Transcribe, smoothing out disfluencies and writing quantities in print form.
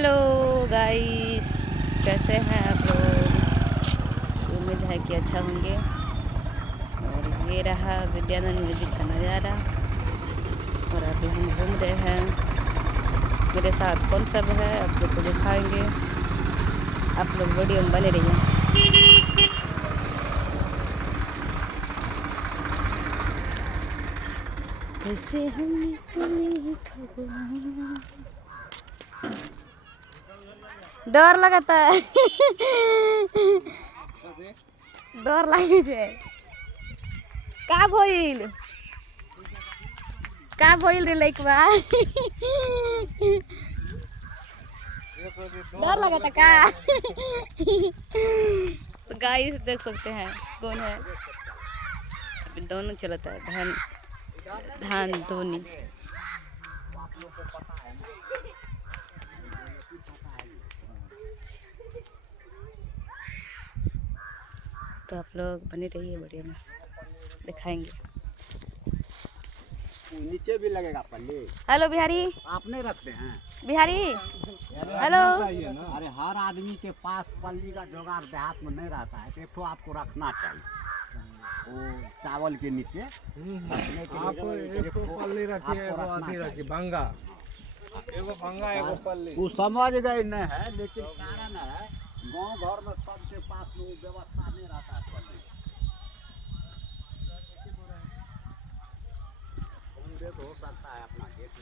Hello guys, कैसे हैं आप लोग। उम्मीद है कि अच्छा होंगे। और ये रहा विद्यानंद म्यूजिक का नज़ारा और अभी हम घूम रहे हैं। मेरे साथ कौन सब है आप लोग को दिखाएंगे। आप लोग वीडियो में बने रहिए। कैसे हम निकले भगवान, डर लगता है डर लागे छे। का भइल रे लइकवा डर लगता का तो गाइस देख सकते हैं कौन है। अभी दोनों चलता है धान धोनी। तो आप लोग बने रहिए, वीडियो में दिखाएंगे। नीचे भी लगेगा पल्ली। हेलो बिहारी, आप नहीं रखते हैं बिहारी हेलो। अरे हर आदमी के पास पल्ली का जुगाड़ देहात में नहीं रहता है, तो एक तो आपको रखना चाहिए वो चावल के नीचे रखने के आप एक तो पल्ली रखिए, एगो अथी रखिए भंगा, एगो भंगा एगो पल्ली। वो समझ गए नहीं है, लेकिन कारण है गांव घर में सबके पास में वो व्यवस्था नहीं रहता है पल्ली। हो सकता है अपना